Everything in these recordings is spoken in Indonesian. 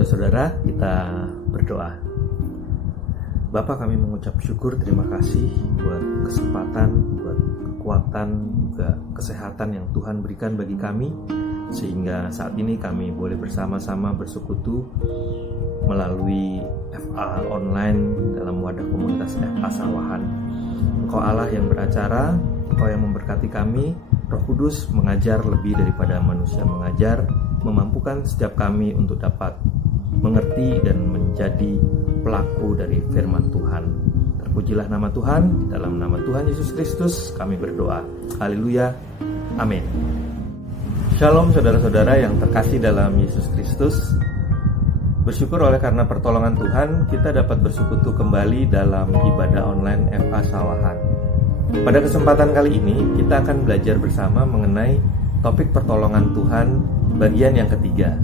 Saudara-saudara, kita berdoa. Bapa, kami mengucap syukur, terima kasih buat kesempatan, buat kekuatan, juga kesehatan yang Tuhan berikan bagi kami, sehingga saat ini kami boleh bersama-sama bersekutu melalui FA online dalam wadah komunitas FA Sawahan. Engkau Allah yang beracara, Engkau yang memberkati kami. Roh Kudus mengajar lebih daripada manusia mengajar, memampukan setiap kami untuk dapat mengerti dan menjadi pelaku dari firman Tuhan. Terpujilah nama Tuhan. Dalam nama Tuhan Yesus Kristus kami berdoa. Haleluya. Amin. Shalom saudara-saudara yang terkasih dalam Yesus Kristus. Bersyukur oleh karena pertolongan Tuhan, kita dapat bersekutu kembali dalam ibadah online FA Sawahan. Pada kesempatan kali ini, kita akan belajar bersama mengenai topik pertolongan Tuhan bagian yang ketiga.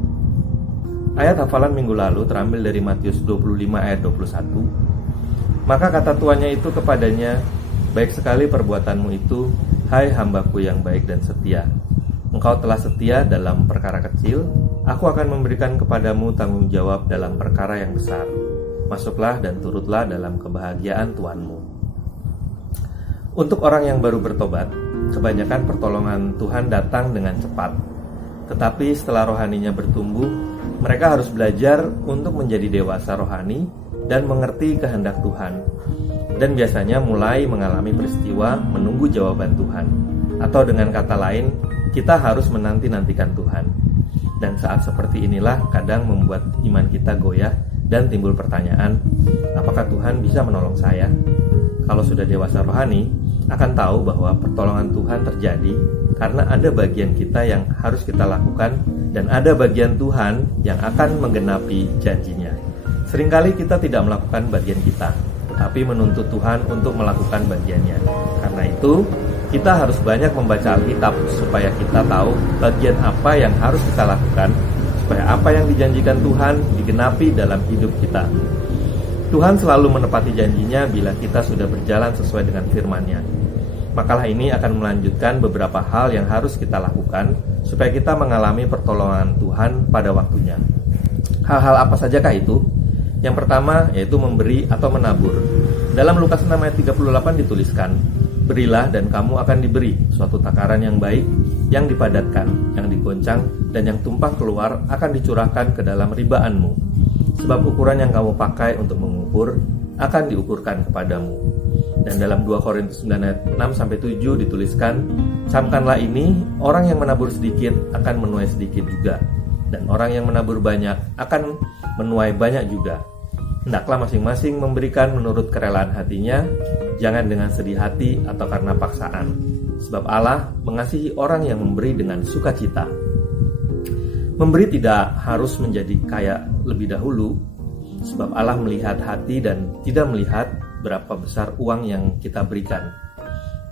Ayat hafalan minggu lalu terambil dari Matius 25 ayat 21. Maka kata tuannya itu kepadanya, baik sekali perbuatanmu itu, hai hambaku yang baik dan setia. Engkau telah setia dalam perkara kecil, aku akan memberikan kepadamu tanggung jawab dalam perkara yang besar. Masuklah dan turutlah dalam kebahagiaan Tuanmu. Untuk orang yang baru bertobat, kebanyakan pertolongan Tuhan datang dengan cepat. Tetapi setelah rohaninya bertumbuh, mereka harus belajar untuk menjadi dewasa rohani dan mengerti kehendak Tuhan. Dan biasanya mulai mengalami peristiwa menunggu jawaban Tuhan. Atau dengan kata lain, kita harus menanti-nantikan Tuhan. Dan saat seperti inilah kadang membuat iman kita goyah dan timbul pertanyaan, apakah Tuhan bisa menolong saya? Kalau sudah dewasa rohani, akan tahu bahwa pertolongan Tuhan terjadi karena ada bagian kita yang harus kita lakukan dan ada bagian Tuhan yang akan menggenapi janjinya. Seringkali kita tidak melakukan bagian kita, tetapi menuntut Tuhan untuk melakukan bagiannya. Karena itu, kita harus banyak membaca Alkitab supaya kita tahu bagian apa yang harus kita lakukan, supaya apa yang dijanjikan Tuhan digenapi dalam hidup kita. Tuhan selalu menepati janjinya bila kita sudah berjalan sesuai dengan firman-Nya. Makalah ini akan melanjutkan beberapa hal yang harus kita lakukan supaya kita mengalami pertolongan Tuhan pada waktunya. Hal-hal apa sajakah itu? Yang pertama yaitu memberi atau menabur. Dalam Lukas 6 ayat 38 dituliskan, berilah dan kamu akan diberi suatu takaran yang baik, yang dipadatkan, yang digoncang, dan yang tumpah keluar akan dicurahkan ke dalam ribaanmu. Sebab ukuran yang kamu pakai untuk mengukur akan diukurkan kepadamu. Dan dalam 2 Korintus 9 ayat 6-7 dituliskan, camkanlah ini, orang yang menabur sedikit akan menuai sedikit juga, dan orang yang menabur banyak akan menuai banyak juga. Hendaklah masing-masing memberikan menurut kerelaan hatinya, jangan dengan sedih hati atau karena paksaan. Sebab Allah mengasihi orang yang memberi dengan sukacita. Memberi tidak harus menjadi kaya lebih dahulu, sebab Allah melihat hati dan tidak melihat berapa besar uang yang kita berikan.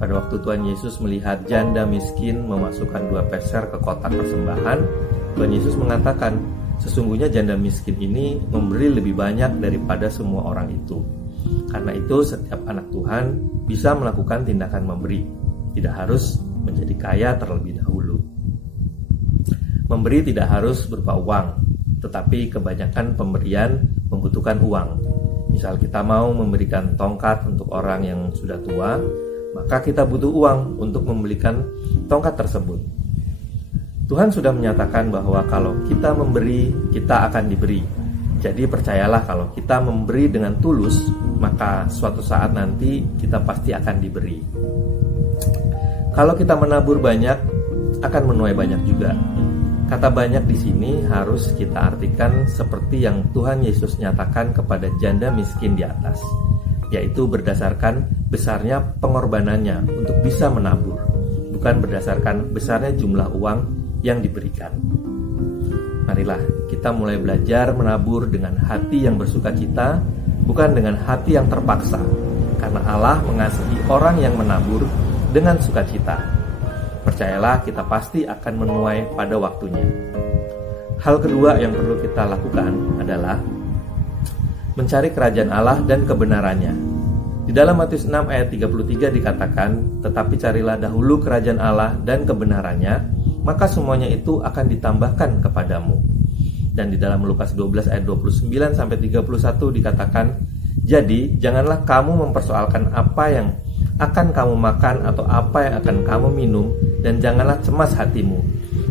Pada waktu Tuhan Yesus melihat janda miskin memasukkan 2 peser ke kotak persembahan, Tuhan Yesus mengatakan, sesungguhnya janda miskin ini memberi lebih banyak daripada semua orang itu. Karena itu setiap anak Tuhan bisa melakukan tindakan memberi, tidak harus menjadi kaya terlebih dahulu. Memberi tidak harus berupa uang, tetapi kebanyakan pemberian membutuhkan uang. Misal kita mau memberikan tongkat untuk orang yang sudah tua, maka kita butuh uang untuk membelikan tongkat tersebut. Tuhan sudah menyatakan bahwa kalau kita memberi, kita akan diberi. Jadi percayalah kalau kita memberi dengan tulus, maka suatu saat nanti kita pasti akan diberi. Kalau kita menabur banyak, akan menuai banyak juga. Kata banyak di sini harus kita artikan seperti yang Tuhan Yesus nyatakan kepada janda miskin di atas, yaitu berdasarkan besarnya pengorbanannya untuk bisa menabur, bukan berdasarkan besarnya jumlah uang yang diberikan. Marilah kita mulai belajar menabur dengan hati yang bersukacita, bukan dengan hati yang terpaksa, karena Allah mengasihi orang yang menabur dengan sukacita. Percayalah, kita pasti akan menuai pada waktunya. Hal kedua yang perlu kita lakukan adalah mencari kerajaan Allah dan kebenarannya. Di dalam Matius 6 ayat 33 dikatakan, tetapi carilah dahulu kerajaan Allah dan kebenarannya, maka semuanya itu akan ditambahkan kepadamu. Dan di dalam Lukas 12 ayat 29 sampai 31 dikatakan, "Jadi janganlah kamu mempersoalkan apa yang akan kamu makan atau apa yang akan kamu minum, dan janganlah cemas hatimu.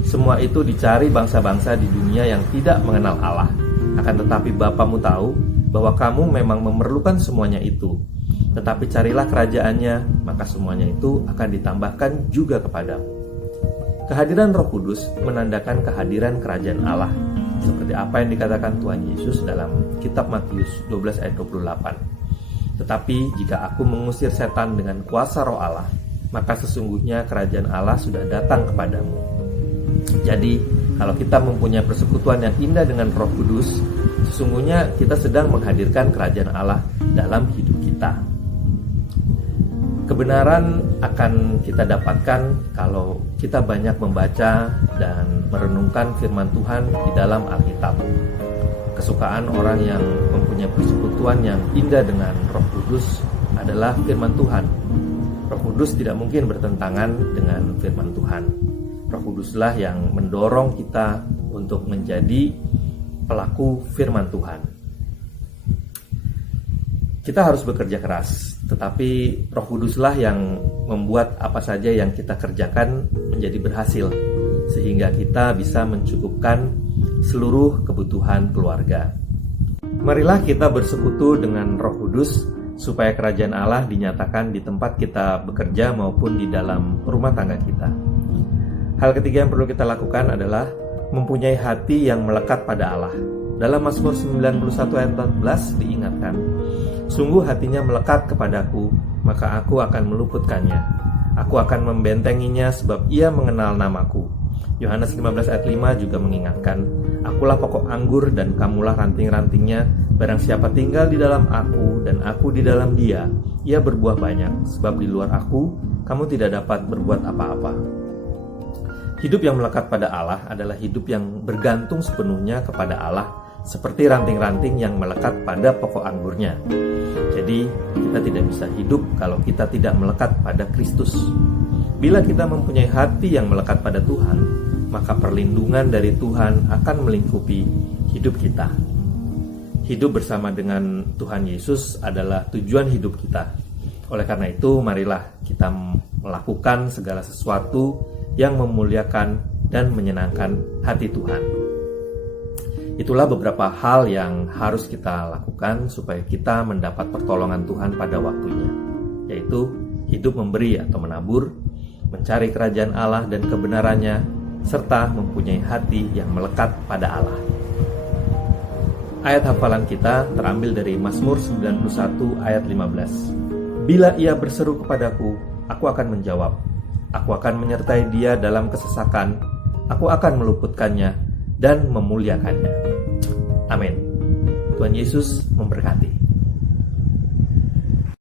Semua itu dicari bangsa-bangsa di dunia yang tidak mengenal Allah. Akan tetapi Bapamu tahu bahwa kamu memang memerlukan semuanya itu. Tetapi carilah kerajaannya, maka semuanya itu akan ditambahkan juga kepadamu." Kehadiran Roh Kudus menandakan kehadiran kerajaan Allah, seperti apa yang dikatakan Tuhan Yesus dalam kitab Matius 12 ayat 28. "Tetapi jika aku mengusir setan dengan kuasa Roh Allah, maka sesungguhnya kerajaan Allah sudah datang kepadamu." Jadi, kalau kita mempunyai persekutuan yang indah dengan Roh Kudus, sesungguhnya kita sedang menghadirkan kerajaan Allah dalam hidup kita. Kebenaran akan kita dapatkan kalau kita banyak membaca dan merenungkan firman Tuhan di dalam Alkitab. Kesukaan orang yang mempunyai persekutuan yang indah dengan Roh Kudus adalah firman Tuhan. Roh Kudus tidak mungkin bertentangan dengan firman Tuhan. Roh Kuduslah yang mendorong kita untuk menjadi pelaku firman Tuhan. Kita harus bekerja keras, tetapi Roh Kuduslah yang membuat apa saja yang kita kerjakan menjadi berhasil, sehingga kita bisa mencukupkan seluruh kebutuhan keluarga. Marilah kita bersekutu dengan Roh Kudus, supaya kerajaan Allah dinyatakan di tempat kita bekerja maupun di dalam rumah tangga kita. Hal ketiga yang perlu kita lakukan adalah mempunyai hati yang melekat pada Allah. Dalam Mazmur 91 ayat 14 diingatkan, "Sungguh hatinya melekat kepadaku, maka aku akan meluputkannya. Aku akan membentenginya sebab ia mengenal namaku." Yohanes 15 ayat 5 juga mengingatkan, "Akulah pokok anggur dan kamulah ranting-rantingnya. Barang siapa tinggal di dalam aku dan aku di dalam dia, ia berbuah banyak, sebab di luar aku, kamu tidak dapat berbuat apa-apa." Hidup yang melekat pada Allah adalah hidup yang bergantung sepenuhnya kepada Allah, seperti ranting-ranting yang melekat pada pokok anggurnya. Jadi, kita tidak bisa hidup kalau kita tidak melekat pada Kristus. Bila kita mempunyai hati yang melekat pada Tuhan, maka perlindungan dari Tuhan akan melingkupi hidup kita. Hidup bersama dengan Tuhan Yesus adalah tujuan hidup kita. Oleh karena itu, marilah kita melakukan segala sesuatu yang memuliakan dan menyenangkan hati Tuhan. Itulah beberapa hal yang harus kita lakukan supaya kita mendapat pertolongan Tuhan pada waktunya, yaitu hidup memberi atau menabur, mencari kerajaan Allah dan kebenarannya, serta mempunyai hati yang melekat pada Allah. Ayat hafalan kita terambil dari Mazmur 91 ayat 15. "Bila ia berseru kepadaku, aku akan menjawab. Aku akan menyertai dia dalam kesesakan. Aku akan meluputkannya dan memuliakannya." Amin. Tuhan Yesus memberkati.